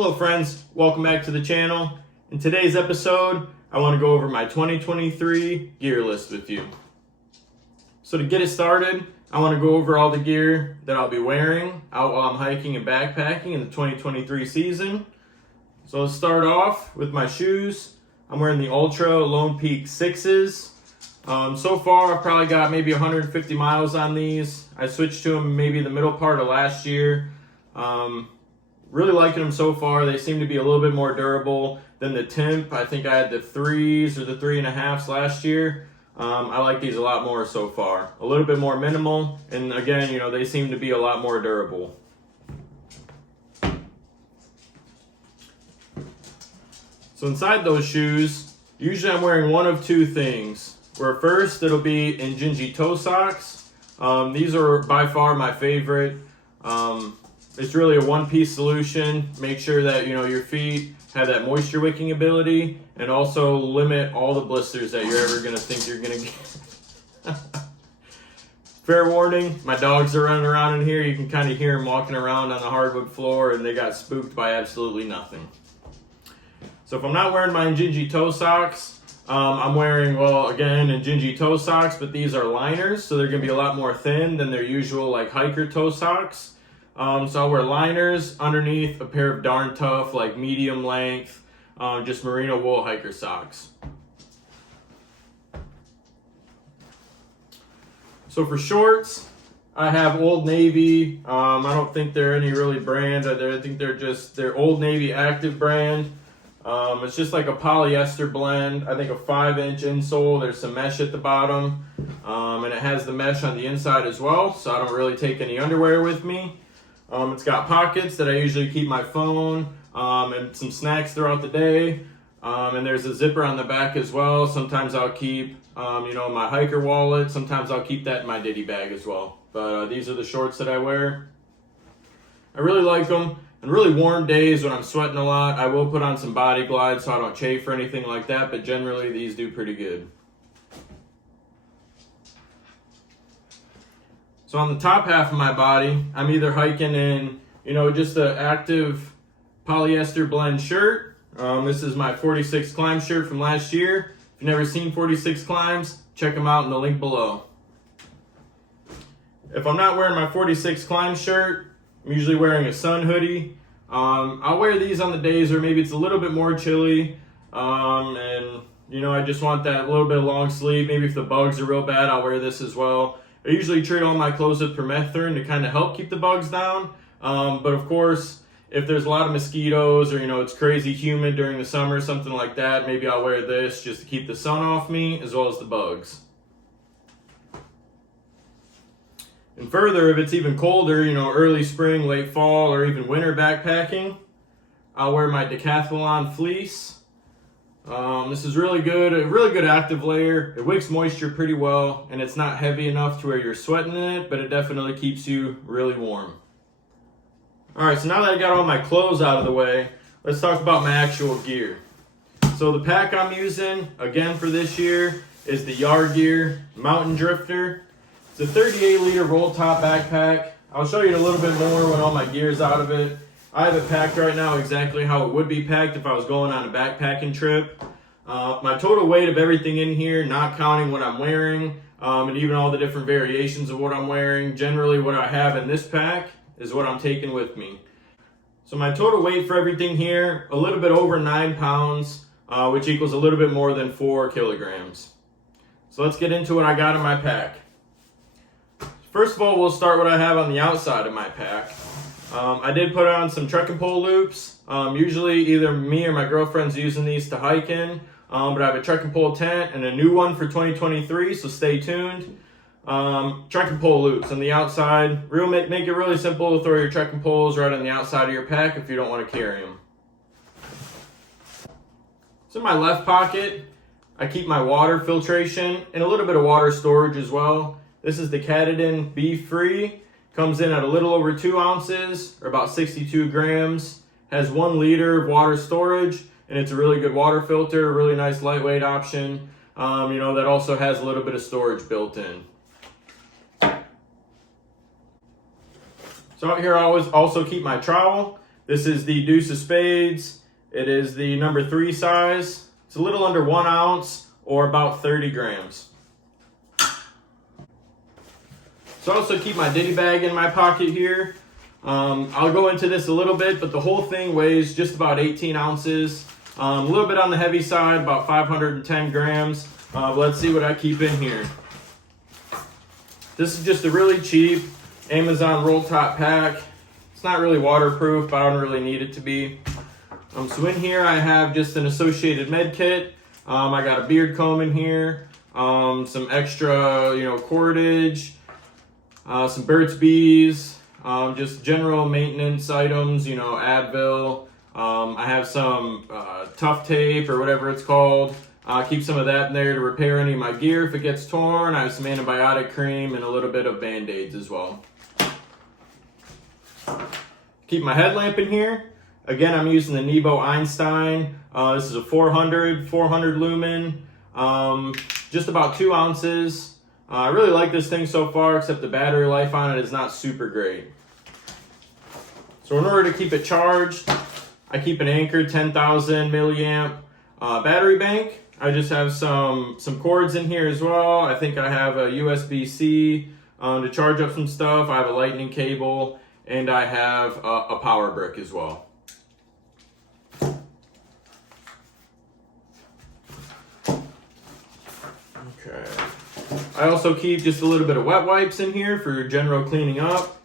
Hello friends, welcome back to the channel. In today's episode, I want to go over my 2023 gear list with you. So to get it started, I want to go over all the gear that I'll be wearing out while I'm hiking and backpacking in the 2023 season. So let's start off with my shoes. I'm wearing the Ultra Lone Peak 6s. So far I've probably got maybe 150 miles on these. I switched to them maybe the middle part of last year. Really liking them so far. They seem to be a little bit more durable than the Timp. I think I had the 3s or the 3.5s last year. I like these a lot more so far. A little bit more minimal, and again, you know, they seem to be a lot more durable. So inside those shoes, usually I'm wearing one of two things. Where first, it'll be INJINJI toe socks. These are by far my favorite. It's really a one-piece solution. Make sure that your feet have that moisture wicking ability, and also limit all the blisters that you're ever gonna think you're gonna get. Fair warning, my dogs are running around in here. You can kind of hear them walking around on the hardwood floor, and they got spooked by absolutely nothing. So if I'm not wearing my INJINJI toe socks, I'm wearing, well, again, INJINJI toe socks, but these are liners, so they're gonna be a lot more thin than their usual like hiker toe socks. So I'll wear liners underneath a pair of darn tough, like medium length, just merino wool hiker socks. So for shorts, I have Old Navy. I don't think they're any really brand. I think they're Old Navy Active brand. It's just like a polyester blend. I think a 5-inch insole. There's some mesh at the bottom, and it has the mesh on the inside as well. So I don't really take any underwear with me. It's got pockets that I usually keep my phone and some snacks throughout the day. And there's a zipper on the back as well. Sometimes I'll keep, my hiker wallet. Sometimes I'll keep that in my ditty bag as well. But these are the shorts that I wear. I really like them. On really warm days when I'm sweating a lot, I will put on some body glide so I don't chafe or anything like that. But generally, these do pretty good. So on the top half of my body, I'm either hiking in, just an active polyester blend shirt. This is my 46 climb shirt from last year. If you've never seen 46 climbs, check them out in the link below. If I'm not wearing my 46 climb shirt, I'm usually wearing a sun hoodie. I'll wear these on the days where maybe it's a little bit more chilly. I just want that little bit of long sleeve. Maybe if the bugs are real bad, I'll wear this as well. I usually treat all my clothes with permethrin to kind of help keep the bugs down. But of course, if there's a lot of mosquitoes or, it's crazy humid during the summer, something like that, maybe I'll wear this just to keep the sun off me as well as the bugs. And further, if it's even colder, early spring, late fall, or even winter backpacking, I'll wear my Decathlon fleece. This is really good, a really good active layer. It wicks moisture pretty well, and it's not heavy enough to where you're sweating in it, but it definitely keeps you really warm. Alright, so now that I got all my clothes out of the way, let's talk about my actual gear. So the pack I'm using, again for this year, is the Yard Gear Mountain Drifter. It's a 38-liter roll top backpack. I'll show you in a little bit more when all my gear's out of it. I have it packed right now exactly how it would be packed if I was going on a backpacking trip. My total weight of everything in here, not counting what I'm wearing, and even all the different variations of what I'm wearing, generally what I have in this pack is what I'm taking with me. So my total weight for everything here, a little bit over 9 pounds, which equals a little bit more than 4 kilograms. So let's get into what I got in my pack. First of all, we'll start what I have on the outside of my pack. I did put on some trekking pole loops. Usually either me or my girlfriend's using these to hike in, but I have a trekking pole tent and a new one for 2023, so stay tuned. Trekking pole loops on the outside. Make it really simple to throw your trekking poles right on the outside of your pack if you don't want to carry them. So in my left pocket, I keep my water filtration and a little bit of water storage as well. This is the Katadyn Be Free. Comes in at a little over 2 ounces, or about 62 grams. Has 1 liter of water storage, and it's a really good water filter, a really nice lightweight option. That also has a little bit of storage built in. So out here I always also keep my trowel. This is the Deuce of Spades. It is the number 3 size. It's a little under 1 ounce or about 30 grams. So I also keep my ditty bag in my pocket here. I'll go into this a little bit, but the whole thing weighs just about 18 ounces. A little bit on the heavy side, about 510 grams. Let's see what I keep in here. This is just a really cheap Amazon roll top pack. It's not really waterproof, but I don't really need it to be. So in here I have just an associated med kit. I got a beard comb in here, some extra, cordage, some Burt's Bees, just general maintenance items, Advil. I have some tough tape or whatever it's called. Keep some of that in there to repair any of my gear if it gets torn. I have some antibiotic cream and a little bit of Band-Aids as well. Keep my headlamp in here. Again, I'm using the Nebo Einstein. This is a 400 lumen, just about 2 ounces. I really like this thing so far, except the battery life on it is not super great. So in order to keep it charged, I keep an Anker 10,000 milliamp battery bank. I just have some cords in here as well. I think I have a USB-C to charge up some stuff. I have a lightning cable, and I have a power brick as well. Okay. I also keep just a little bit of wet wipes in here for general cleaning up,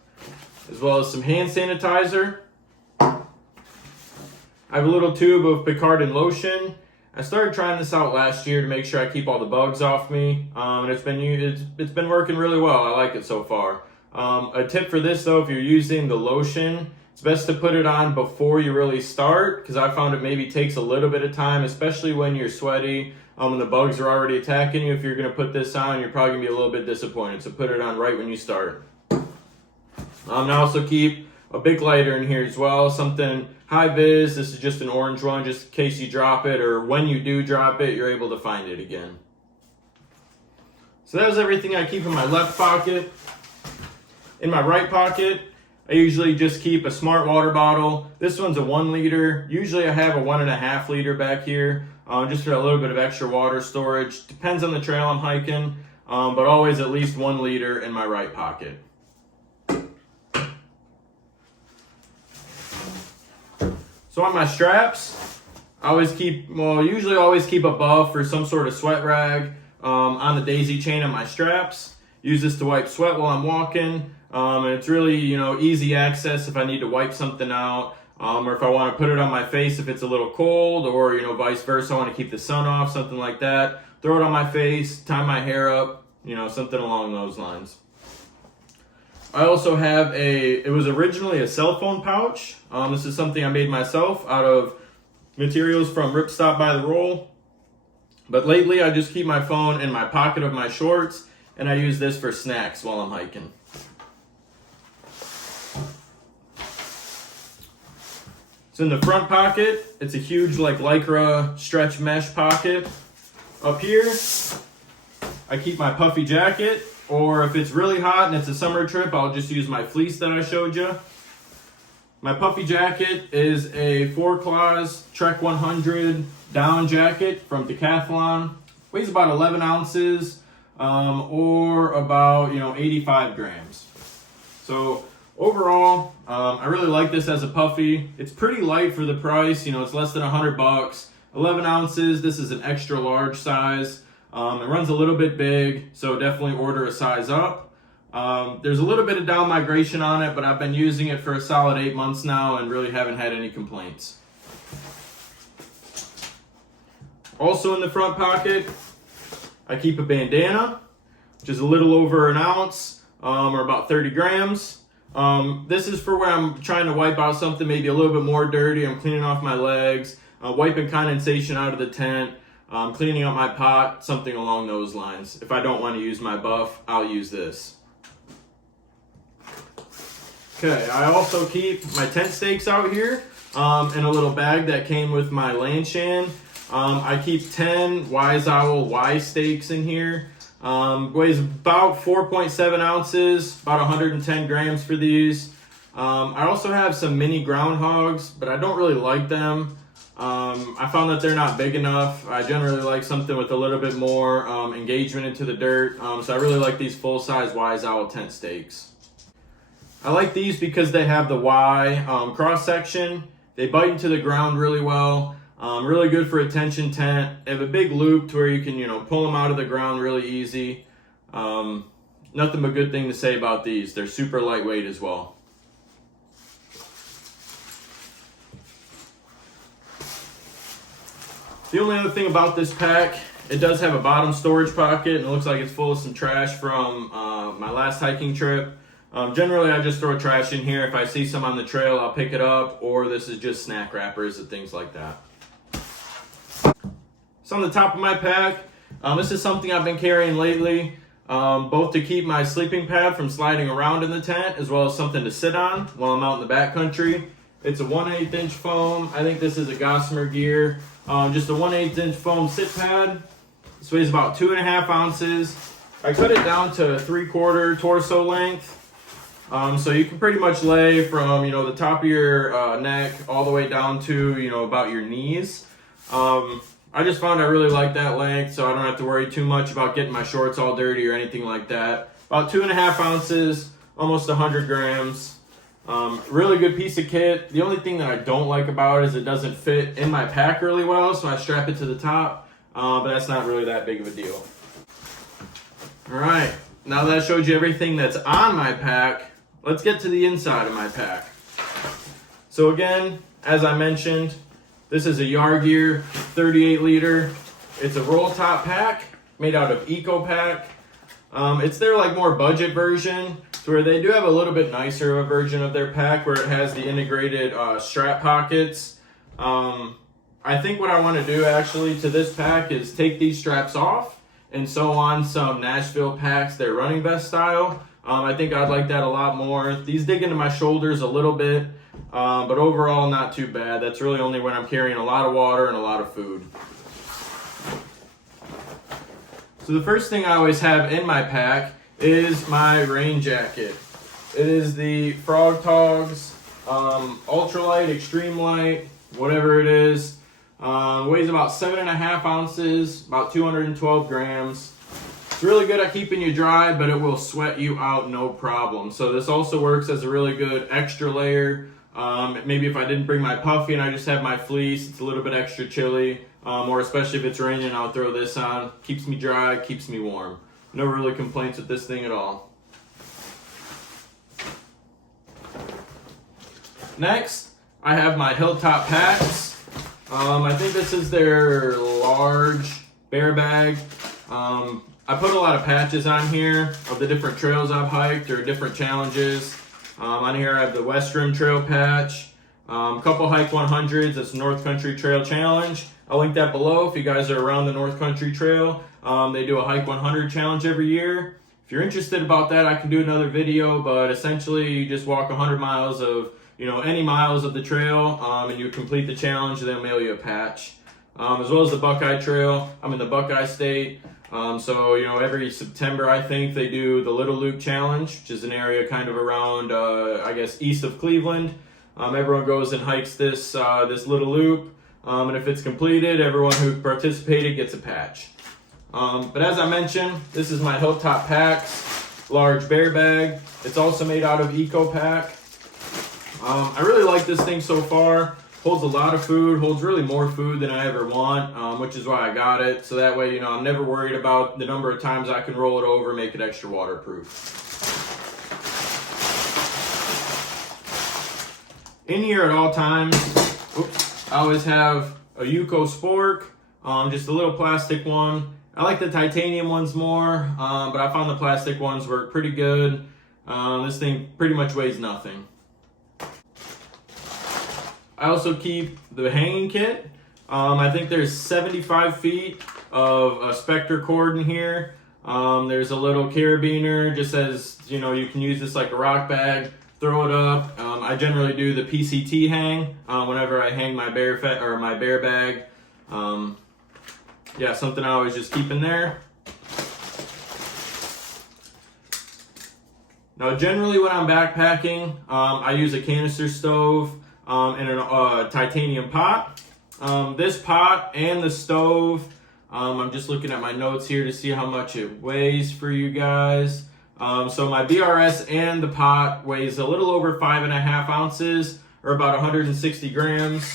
as well as some hand sanitizer. I have a little tube of Picardin lotion. I started trying this out last year to make sure I keep all the bugs off me, and it's been working really well. I like it so far. A tip for this though, if you're using the lotion, it's best to put it on before you really start, because I found it maybe takes a little bit of time, especially when you're sweaty, when the bugs are already attacking you. If you're going to put this on, you're probably going to be a little bit disappointed, so put it on right when you start. I also keep a big lighter in here as well, something high vis. This is just an orange one, just in case you drop it, or when you do drop it, you're able to find it again. So that was everything I keep in my left pocket. In my right pocket, I usually just keep a Smart water bottle. This one's a 1 liter. Usually I have a 1.5 liter back here, just for a little bit of extra water storage. Depends on the trail I'm hiking, but always at least 1 liter in my right pocket. So on my straps, I usually always keep a buff or some sort of sweat rag on the daisy chain on my straps. Use this to wipe sweat while I'm walking. And it's really, easy access if I need to wipe something out, or if I want to put it on my face if it's a little cold, or, vice versa, I want to keep the sun off, something like that. Throw it on my face, tie my hair up, something along those lines. I also have it was originally a cell phone pouch. This is something I made myself out of materials from Ripstop by the Roll. But lately I just keep my phone in my pocket of my shorts, and I use this for snacks while I'm hiking. So in the front pocket, it's a huge Lycra stretch mesh pocket. Up here, I keep my puffy jacket, or if it's really hot and it's a summer trip, I'll just use my fleece that I showed you. My puffy jacket is a 4 Claws Trek 100 down jacket from Decathlon. Weighs about 11 ounces, or about 85 grams. So overall, I really like this as a puffy. It's pretty light for the price. It's less than $100. 11 ounces. This is an extra large size. It runs a little bit big, so definitely order a size up. There's a little bit of down migration on it, but I've been using it for a solid 8 months now and really haven't had any complaints. Also in the front pocket, I keep a bandana, which is a little over an ounce, or about 30 grams. This is for when I'm trying to wipe out something maybe a little bit more dirty. I'm cleaning off my legs, wiping condensation out of the tent, cleaning up my pot, something along those lines. If I don't want to use my buff, I'll use this. Okay, I also keep my tent stakes out here in a little bag that came with my Lanshan. I keep 10 Wise Owl Y stakes in here. Weighs about 4.7 ounces, about 110 grams for these. I also have some mini groundhogs, but I don't really like them. I found that they're not big enough. I generally like something with a little bit more engagement into the dirt. So I really like these full-size Wise Owl tent stakes. I like these because they have the Y cross-section. They bite into the ground really well. Really good for a tension tent. They have a big loop to where you can, pull them out of the ground really easy. Nothing but good thing to say about these. They're super lightweight as well. The only other thing about this pack, it does have a bottom storage pocket, and it looks like it's full of some trash from my last hiking trip. Generally, I just throw trash in here. If I see some on the trail, I'll pick it up, or this is just snack wrappers and things like that. So on the top of my pack, this is something I've been carrying lately, both to keep my sleeping pad from sliding around in the tent, as well as something to sit on while I'm out in the backcountry. It's a 1/8 inch foam. I think this is a Gossamer Gear. Just a 1/8 inch foam sit pad. This weighs about 2.5 ounces. I cut it down to 3/4 torso length. So you can pretty much lay from, the top of your neck all the way down to, about your knees. I just found I really like that length, so I don't have to worry too much about getting my shorts all dirty or anything like that. About 2.5 ounces, almost 100 grams. Really good piece of kit. The only thing that I don't like about it is it doesn't fit in my pack really well, so I strap it to the top, but that's not really that big of a deal. All right, now that I showed you everything that's on my pack, let's get to the inside of my pack. So again, as I mentioned, this is a Gear 38 liter. It's a roll top pack made out of Eco Pack. It's their more budget version, to where they do have a little bit nicer of a version of their pack where it has the integrated strap pockets. I think what I want to do actually to this pack is take these straps off and sew on some Nashville packs, their running vest style. I think I'd like that a lot more. These dig into my shoulders a little bit, but overall not too bad. That's really only when I'm carrying a lot of water and a lot of food. So the first thing I always have in my pack is my rain jacket. It is the Frog Togs Ultralight, Extreme Light, whatever it is. Weighs about 7.5 ounces, about 212 grams. It's really good at keeping you dry, but it will sweat you out no problem. So this also works as a really good extra layer. Maybe if I didn't bring my puffy and I just have my fleece, it's a little bit extra chilly. Or especially if it's raining, I'll throw this on. Keeps me dry, keeps me warm. No really complaints with this thing at all. Next, I have my Hilltop packs. I think this is their large bear bag. I put a lot of patches on here of the different trails I've hiked or different challenges. On here I have the West Rim Trail patch, a couple Hike 100s, that's North Country Trail Challenge. I'll link that below if you guys are around the North Country Trail. They do a Hike 100 challenge every year. If you're interested about that, I can do another video, but essentially you just walk 100 miles of, any miles of the trail, and you complete the challenge, and they'll mail you a patch. As well as the Buckeye Trail. I'm in the Buckeye State. So, every September, I think, they do the Little Loop Challenge, which is an area kind of around, east of Cleveland. Everyone goes and hikes this little loop. And if it's completed, everyone who participated gets a patch. But as I mentioned, this is my Hilltop Packs large bear bag. It's also made out of Eco Pack. I really like this thing so far. Holds a lot of food, holds really more food than I ever want, which is why I got it. So that way, I'm never worried about the number of times I can roll it over, make it extra waterproof. In here at all times, I always have a Yuko Spork, just a little plastic one. I like the titanium ones more, but I found the plastic ones work pretty good. This thing pretty much weighs nothing. I also keep the hanging kit. I think there's 75 feet of a Spectre cord in here. There's a little carabiner, just as, you can use this like a rock bag, throw it up. I generally do the PCT hang whenever I hang my bear bag. Yeah, something I always just keep in there. Now generally when I'm backpacking, I use a canister stove and a titanium pot. This pot and the stove, I'm just looking at my notes here to see how much it weighs for you guys. So my BRS and the pot weighs a little over 5.5 ounces, or about 160 grams.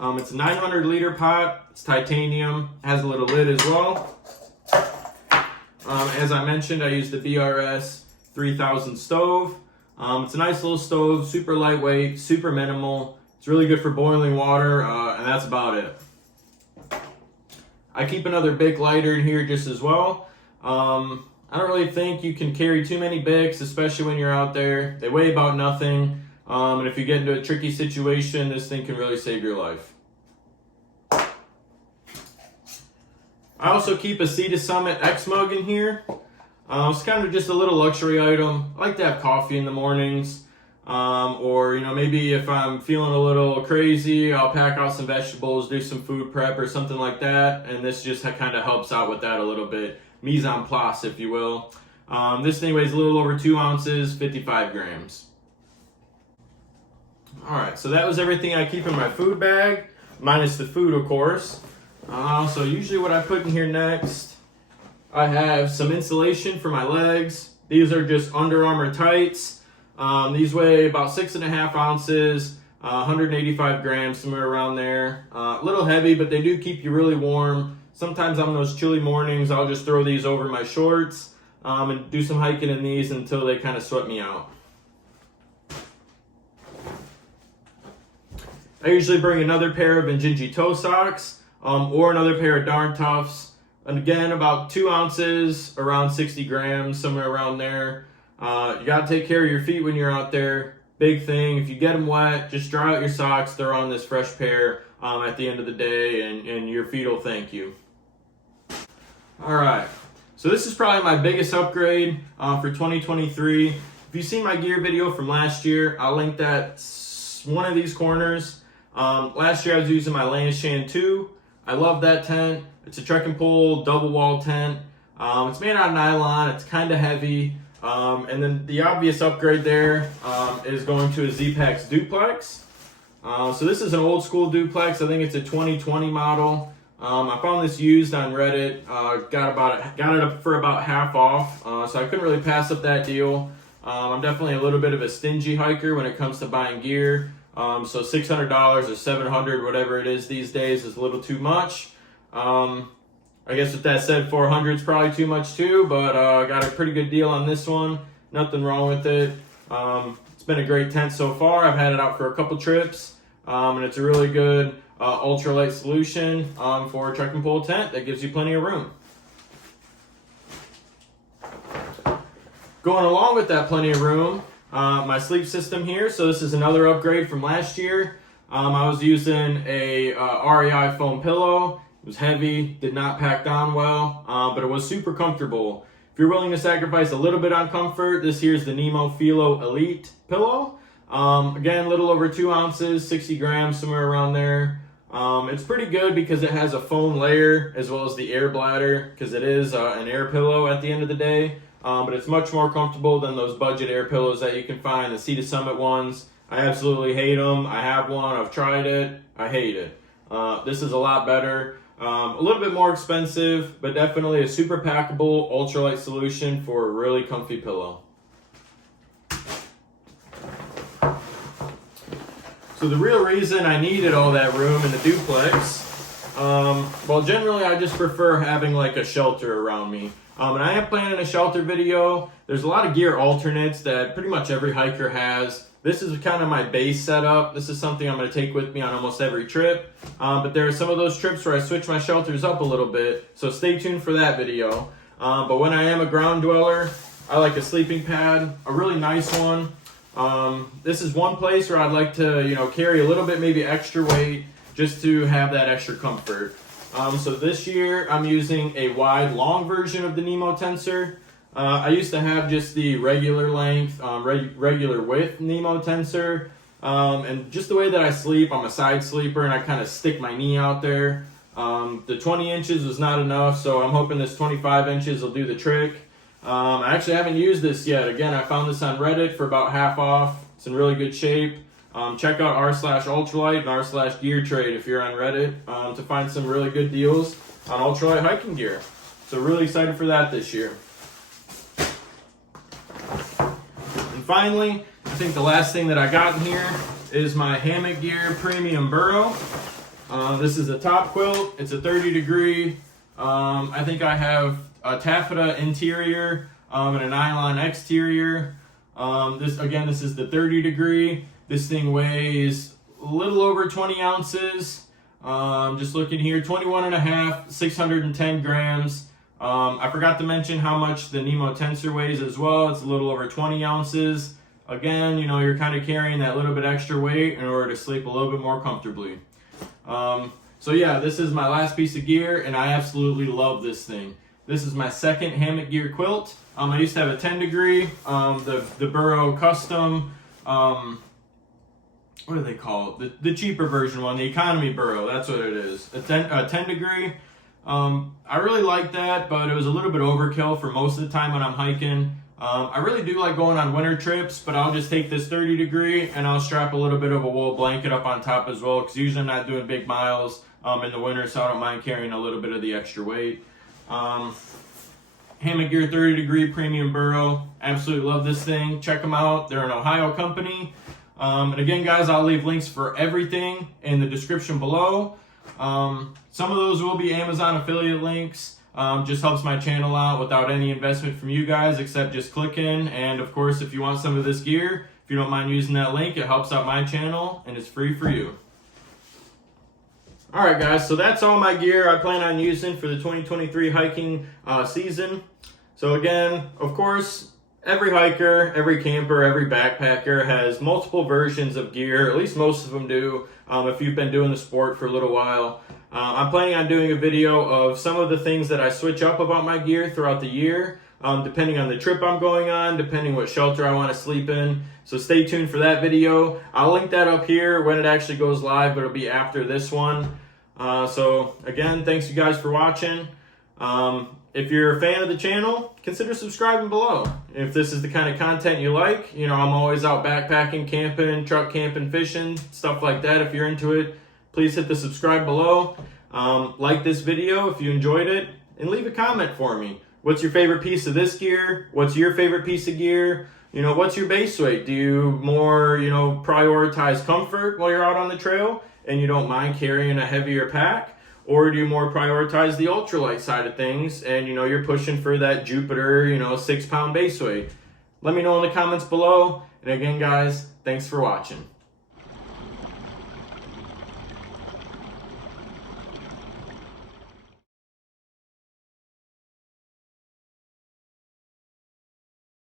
It's a 900 liter pot, it's titanium, has a little lid as well. As I mentioned, I use the BRS 3000 stove. It's a nice little stove, super lightweight, super minimal. It's really good for boiling water, and that's about it. I keep another Bic lighter in here just as well. I don't really think you can carry too many Bics, especially when you're out there. They weigh about nothing, and if you get into a tricky situation, this thing can really save your life. I also keep a Sea to Summit X mug in here. It's kind of just a little luxury item. I like to have coffee in the mornings, or maybe if I'm feeling a little crazy, I'll pack out some vegetables, do some food prep or something like that, and this just kind of helps out with that a little bit. Mise en place, if you will. This thing weighs a little over 2 ounces, 55 grams. Alright, so that was everything I keep in my food bag, minus the food, of course. So usually what I put in here next, I have some insulation for my legs. These are just Under Armour tights. These weigh about 6.5 ounces, 185 grams, somewhere around there. A little heavy, but they do keep you really warm. Sometimes on those chilly mornings, I'll just throw these over my shorts and do some hiking in these until they kind of sweat me out. I usually bring another pair of INJINJI toe socks or another pair of Darn Toughs. And again, about 2 ounces, around 60 grams, somewhere around there. You got to take care of your feet when you're out there. Big thing, if you get them wet, just dry out your socks, throw on this fresh pair at the end of the day, and your feet will thank you. Alright, so this is probably my biggest upgrade for 2023. If you've seen my gear video from last year, I'll link that one of these corners. Last year I was using my Lanshan 2. I love that tent. It's a trek and pull double wall tent. It's made out of nylon, it's kind of heavy. And then the obvious upgrade there is going to a Z-Packs duplex. So this is an old school duplex. I think it's a 2020 model. I found this used on Reddit. Got it up for about half off. So I couldn't really pass up that deal. I'm definitely a little bit of a stingy hiker when it comes to buying gear. So $600 or $700, whatever it is these days, is a little too much. I guess with that said, 400 is probably too much too, but I got a pretty good deal on this one. Nothing wrong with it. It's been a great tent so far. I've had it out for a couple trips, and it's a really good ultralight solution for a trek and pull tent that gives you plenty of room. Going along with that plenty of room, my sleep system here. So this is another upgrade from last year. I was using a REI foam pillow. It was heavy, did not pack down well, but it was super comfortable. If you're willing to sacrifice a little bit on comfort, this here's the Nemo Philo Elite pillow. Again, a little over 2 ounces, 60 grams, somewhere around there. It's pretty good because it has a foam layer as well as the air bladder, because it is an air pillow at the end of the day. But it's much more comfortable than those budget air pillows that you can find, the Sea to Summit ones. I absolutely hate them. I have one, I've tried it, I hate it. This is a lot better. A little bit more expensive, but definitely a super packable ultralight solution for a really comfy pillow. So the real reason I needed all that room in the duplex, well, generally I just prefer having like a shelter around me. And I am planning a shelter video. There's a lot of gear alternates that pretty much every hiker has. This is kind of my base setup. This is something I'm going to take with me on almost every trip. But there are some of those trips where I switch my shelters up a little bit. So stay tuned for that video. But when I am a ground dweller, I like a sleeping pad, a really nice one. This is one place where I'd like to, carry a little bit, maybe extra weight, just to have that extra comfort. So this year I'm using a wide, long version of the Nemo Tensor. I used to have just the regular length, regular width Nemo Tensor. And just the way that I sleep, I'm a side sleeper and I kind of stick my knee out there. The 20 inches was not enough, so I'm hoping this 25 inches will do the trick. I actually haven't used this yet. Again, I found this on Reddit for about half off. It's in really good shape. Check out r/ultralight and r/gear trade if you're on Reddit to find some really good deals on ultralight hiking gear. So really excited for that this year. And finally, I think the last thing that I got in here is my hammock gear premium burrow. This is a top quilt. It's a 30 degree. I think I have a taffeta interior and a nylon exterior. This is the 30 degree. This thing weighs a little over 20 ounces. Just looking here, 21 and a half, 610 grams. I forgot to mention how much the Nemo tensor weighs as well. It's a little over 20 ounces. Again, you know, you're kind of carrying that little bit extra weight in order to sleep a little bit more comfortably. So yeah, this is my last piece of gear, and I absolutely love this thing. This is my second hammock gear quilt. I used to have a 10 degree, the Burrow Custom, what do they call it? The cheaper version one, the economy Burrow, that's what it is. A 10 degree. I really like that, but it was a little bit overkill for most of the time when I'm hiking. I really do like going on winter trips, but I'll just take this 30 degree and I'll strap a little bit of a wool blanket up on top as well, because usually I'm not doing big miles in the winter, so I don't mind carrying a little bit of the extra weight. Hammock Gear 30 degree premium burrow. Absolutely love this thing. Check them out. They're an Ohio company. And again, guys, I'll leave links for everything in the description below. Some of those will be Amazon affiliate links. Just helps my channel out without any investment from you guys except just clicking. And of course, if you want some of this gear, if you don't mind using that link, it helps out my channel and it's free for you. Alright guys, so that's all my gear I plan on using for the 2023 hiking season. So again, of course, every hiker, every camper, every backpacker has multiple versions of gear. At least most of them do, if you've been doing the sport for a little while. I'm planning on doing a video of some of the things that I switch up about my gear throughout the year, depending on the trip I'm going on, depending what shelter I want to sleep in. So stay tuned for that video. I'll link that up here when it actually goes live, but it'll be after this one. So again, thanks you guys for watching. If you're a fan of the channel, consider subscribing below. If this is the kind of content you like, you know, I'm always out backpacking, camping, truck camping, fishing, stuff like that. If you're into it, please hit the subscribe below. Like this video if you enjoyed it, and leave a comment for me. What's your favorite piece of this gear? What's your favorite piece of gear? You know, what's your base weight? Do you more, you know, prioritize comfort while you're out on the trail and you don't mind carrying a heavier pack? Or do you more prioritize the ultralight side of things and, you know, you're pushing for that Jupiter, you know, 6-pound base weight? Let me know in the comments below. And again, guys, thanks for watching.